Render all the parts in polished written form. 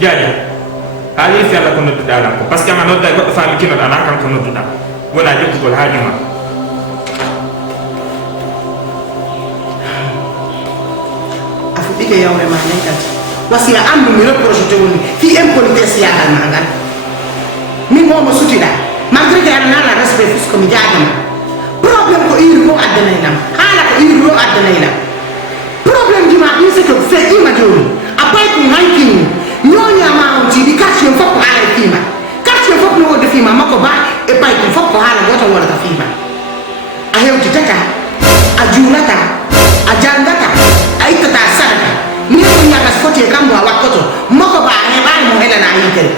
jaja ali fi ala kono dudala ko parce que ma nodda goddo fami kino ana kan kono dudda wala jottu gol haajuma afu dige yawre ma nekati wasi ya andu mi reproche te woni fi impolitesse ya dal mangal min mo mo sutida malgré que ana la respect fis ko mi jaajama problème ko iri ko adana ina hala ko iri ko adana ina problème di ma c'est que fait imagine après ko ranking nyonya ma uti di quartier fop ko ala fima quartier fop no de fima mako ba e pay ko fop ko hala goto wala ta fima a hewti tata a julata a jangata ay tata sadaka ni ko nyaka spoti kambo wa koto mako ba he ba mo hela na yitel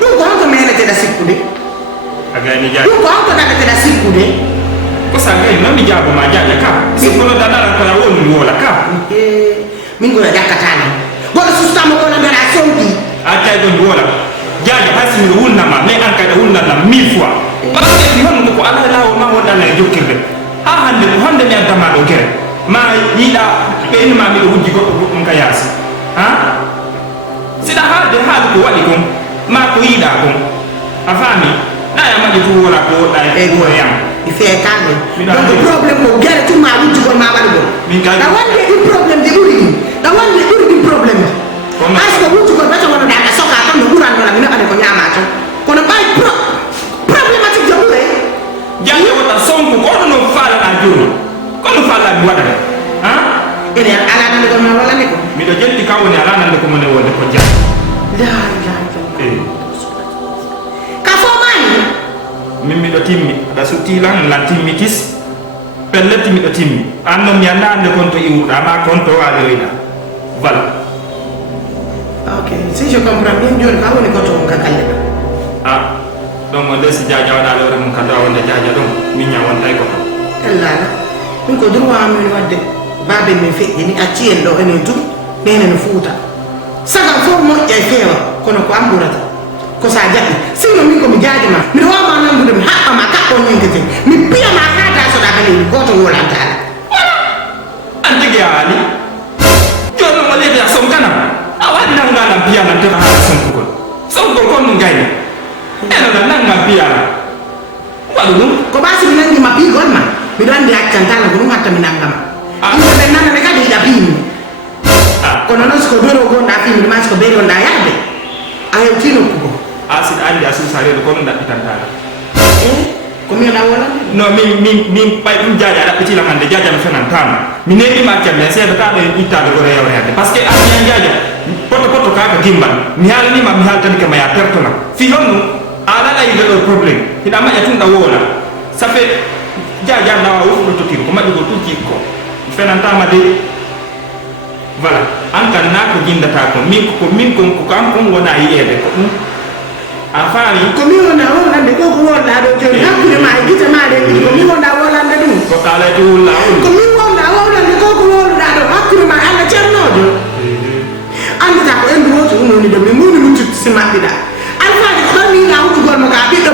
dum ko to mele te da sikude aga ni jaja dum ko to na te da sikude ko sa gay no mi jabo ma jaja ka sikuno da dala ko la woni wala ka mingo na jakatana bodo sustamo ko na ngara sombi ata do wala jaja hasi mi wunna ma me an ka da wunna na 1000 fois parce que fi hon ko ala la ma wonda na jokkirde ha hande ko hande mi antama do gere ma yida be ni ma mi wujji ko dum ka yasi ha sida ha de ha ko wadi ko ma ko yida ko afami na ya ma di tu wala ko da e ko yam il fait calme donc problème ko gere tu ma wujji ko ma wadi ko da wande di problème de uri da wande uri di problème asko wujji ko bata wona da soka ko no buran no mi na ade ko nyama to kono bay problématique de uri jaje wata sonko ko no fala na juro ko no fala mi wada ha ene ala nan ko no wala ne ko mi do jetti kawoni ala nan ko mone wonde ko jam la ka fo mani mimmi do timmi da sutti lan la timmi kis pelleti mi do timmi anno mi anda ande konto iwuda ma konto wala wina voilà ok si je comprends bien joni ka woni ko to ka kalle ah donc on laisse jaja wala le ram ka dawo nde jaja donc mi nya won tay ko Allah la min ko droit am ni wadde babe mi feƴƴi ni accien ɗo enen tum ɓene no fuuta saga fof moƴƴa e feewa kono ko am ɓurata ko sa jaɓi sino min komi jaajama miɗa wawma nandude mi haɓɓama kaɓɓon ñingete mi piyama haata soɗa ka leydi goto wolantala an tigi ali jono mo leydi a som kanam a waɗi nangala biyana tema haa sonkugol sonkugol kon no gayni enoɗa nanga biyana waɗu ɗum ko ɓasi mi nangima piigol ma miɗo andi accantala ko ɗum hatta mi nangama yimɓe ɓe nanane kadi hiɗa piimi kono noon siko bero gonɗa piimi ɗuma siko beri wonɗa yahde a hewti nokkugo asiɗa andi a suusareɗo ko ɗum ɗaɓɓitantala ko mi wona wolande non min ɓay ɗum jaja a ɗaɓɓitila hande jaja mi fenantama mi neɓima accelle seeɗa taɗo en ittade gore yewre hande par ce que aniyan jaja poto kaka gimbal mi haalanima mi haaltani kama ya pertona fi hon ɗum aɗa ɗayide ɗo probléme hiɗa maƴa tum ɗa woola ça fait jaja nawa wofuɗo tokkiri ko maƴƴugol tum jikko fenantama de voilà an kan na ko jindata ko min ko am kon wona yiyede ko ɗum a faami ko mi wona wolande ko ko wonɗa ɗo joni hakkude ma e gite maɗe ɗiɗi ko mi wonɗa wolande ɗum ko kalati wulla ko mi wonɗa wolande ko ko wonɗa ɗo hakkude ma allah ceernojo andata ko endu woto ɗum woni ɗo mi muni mi tutti si maɓɓiɗa alfaade ko ɓarniɗa huɗugol mo ka ɓiɗɗo